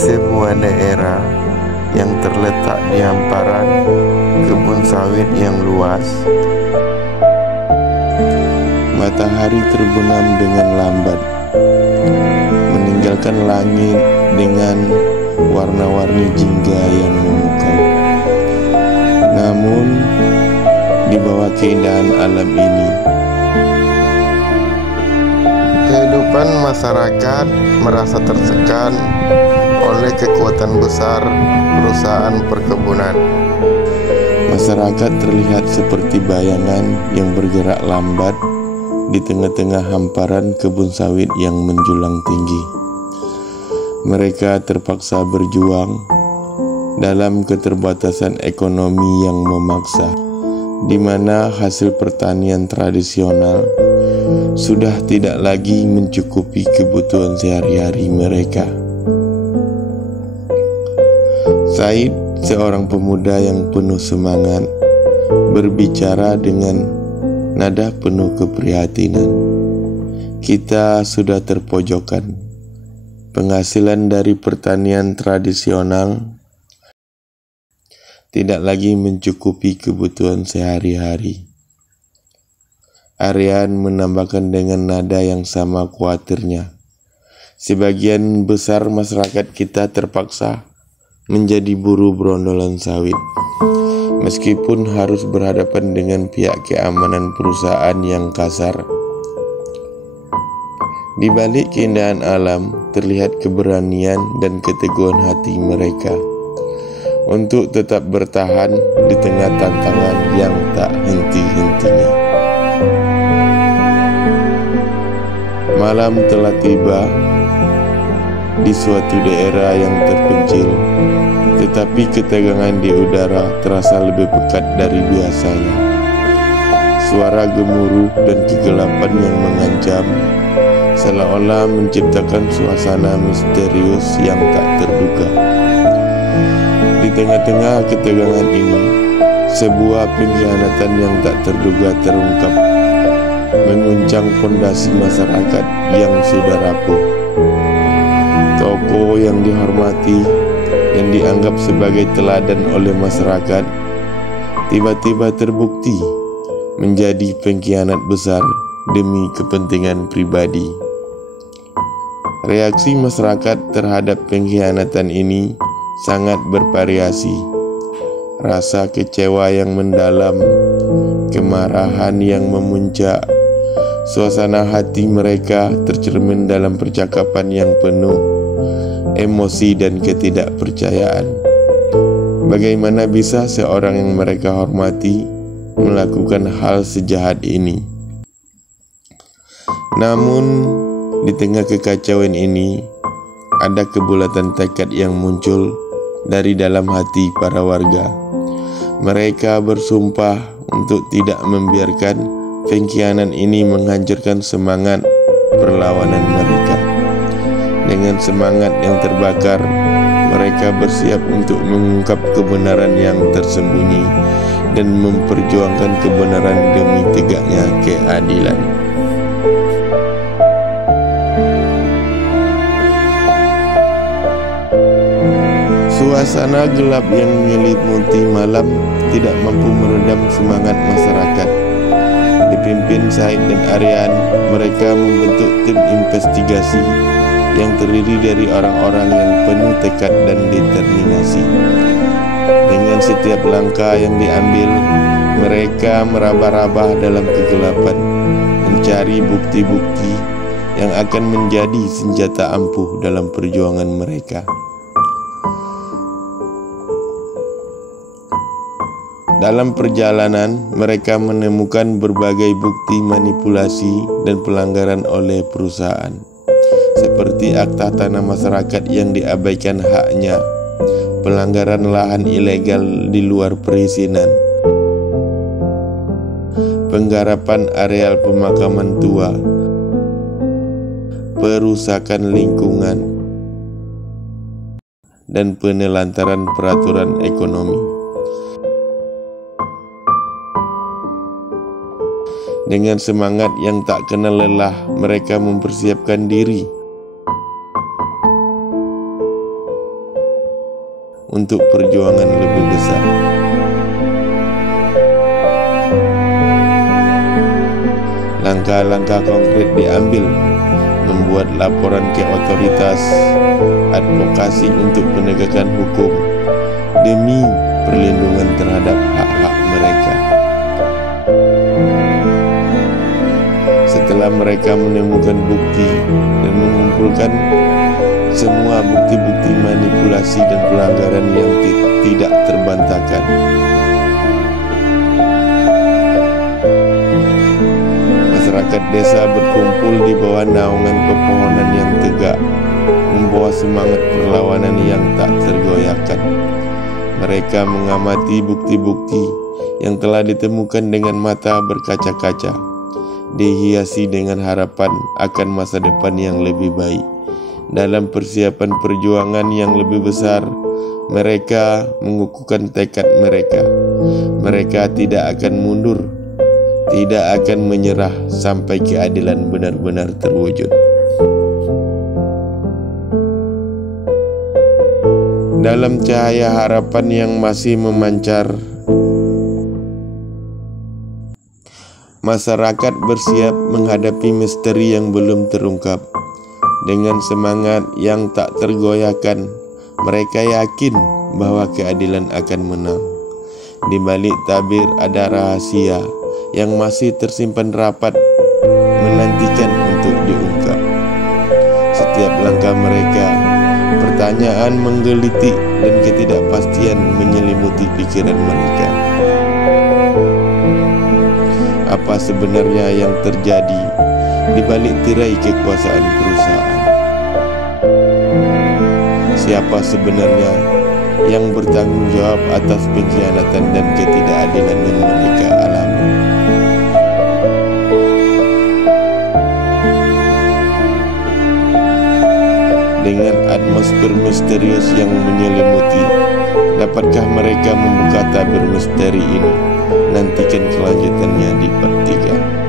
sebuah daerah yang terletak di hamparan kebun sawit yang luas. Matahari terbenam dengan lambat, meninggalkan langit dengan warna-warni jingga yang memukau. Namun, di bawah keindahan alam ini, kehidupan masyarakat merasa tersekan oleh kekuatan besar perusahaan perkebunan. Masyarakat terlihat seperti bayangan yang bergerak lambat di tengah-tengah hamparan kebun sawit yang menjulang tinggi. Mereka terpaksa berjuang dalam keterbatasan ekonomi yang memaksa, di mana hasil pertanian tradisional sudah tidak lagi mencukupi kebutuhan sehari-hari mereka. Said, seorang pemuda yang penuh semangat, berbicara dengan nada penuh keprihatinan. Kita sudah terpojokkan. Penghasilan dari pertanian tradisional tidak lagi mencukupi kebutuhan sehari-hari. Aryan menambahkan dengan nada yang sama khawatirnya. Sebagian besar masyarakat kita terpaksa menjadi buruh berondolan sawit, meskipun harus berhadapan dengan pihak keamanan perusahaan yang kasar. Di balik keindahan alam, terlihat keberanian dan keteguhan hati mereka untuk tetap bertahan di tengah tantangan yang tak henti-hentinya. Malam telah tiba di suatu daerah yang terpencil, tetapi ketegangan di udara terasa lebih pekat dari biasanya. Suara gemuruh dan kegelapan yang mengancam seolah-olah menciptakan suasana misterius yang tak terduga. Di tengah-tengah ketegangan ini, sebuah pengkhianatan yang tak terduga terungkap, menguncang fondasi masyarakat yang sudah rapuh. Tokoh yang dihormati, yang dianggap sebagai teladan oleh masyarakat, tiba-tiba terbukti menjadi pengkhianat besar demi kepentingan pribadi. Reaksi masyarakat terhadap pengkhianatan ini sangat bervariasi. Rasa kecewa yang mendalam, kemarahan yang memuncak, suasana hati mereka tercermin dalam percakapan yang penuh emosi dan ketidakpercayaan. Bagaimana bisa seorang yang mereka hormati melakukan hal sejahat ini? Namun, di tengah kekacauan ini, ada kebulatan tekad yang muncul dari dalam hati para warga. Mereka bersumpah untuk tidak membiarkan pengkhianat ini menghancurkan semangat perlawanan mereka. Dengan semangat yang terbakar, mereka bersiap untuk mengungkap kebenaran yang tersembunyi dan memperjuangkan kebenaran demi tegaknya keadilan. Suasana gelap yang menyelimuti malam tidak mampu meredam semangat masyarakat. Dipimpin Said dan Aryan, mereka membentuk tim investigasi yang terdiri dari orang-orang yang penuh tekad dan determinasi. Dengan setiap langkah yang diambil, mereka meraba-raba dalam kegelapan, mencari bukti-bukti yang akan menjadi senjata ampuh dalam perjuangan mereka. Dalam perjalanan, mereka menemukan berbagai bukti manipulasi dan pelanggaran oleh perusahaan, seperti akta tanah masyarakat yang diabaikan haknya, pelanggaran lahan ilegal di luar perizinan, penggarapan areal pemakaman tua, perusakan lingkungan, dan penelantaran peraturan ekonomi. Dengan semangat yang tak kenal lelah, mereka mempersiapkan diri untuk perjuangan lebih besar. Langkah-langkah konkret diambil, membuat laporan ke otoritas, advokasi untuk penegakan hukum demi perlindungan terhadap hak-hak mereka. Setelah mereka menemukan bukti dan mengumpulkan semua bukti-bukti manipulasi dan pelanggaran yang tidak terbantahkan, masyarakat desa berkumpul di bawah naungan pepohonan yang tegak, membawa semangat perlawanan yang tak tergoyahkan. Mereka mengamati bukti-bukti yang telah ditemukan dengan mata berkaca-kaca, dihiasi dengan harapan akan masa depan yang lebih baik. Dalam persiapan perjuangan yang lebih besar, mereka mengukuhkan tekad mereka. Mereka tidak akan mundur, tidak akan menyerah sampai keadilan benar-benar terwujud. Dalam cahaya harapan yang masih memancar, masyarakat bersiap menghadapi misteri yang belum terungkap. Dengan semangat yang tak tergoyahkan, mereka yakin bahwa keadilan akan menang. Di balik tabir ada rahasia yang masih tersimpan rapat, menantikan untuk diungkap. Setiap langkah mereka, pertanyaan menggelitik dan ketidakpastian menyelimuti pikiran mereka. Apa sebenarnya yang terjadi di balik tirai kekuasaan perusahaan? Siapa sebenarnya yang bertanggung jawab atas pengkhianatan dan ketidakadilan yang mereka alami? Dengan atmosfer misterius yang menyelimuti, dapatkah mereka membuka tabir misteri ini? Nantikan kelanjutannya di part 3.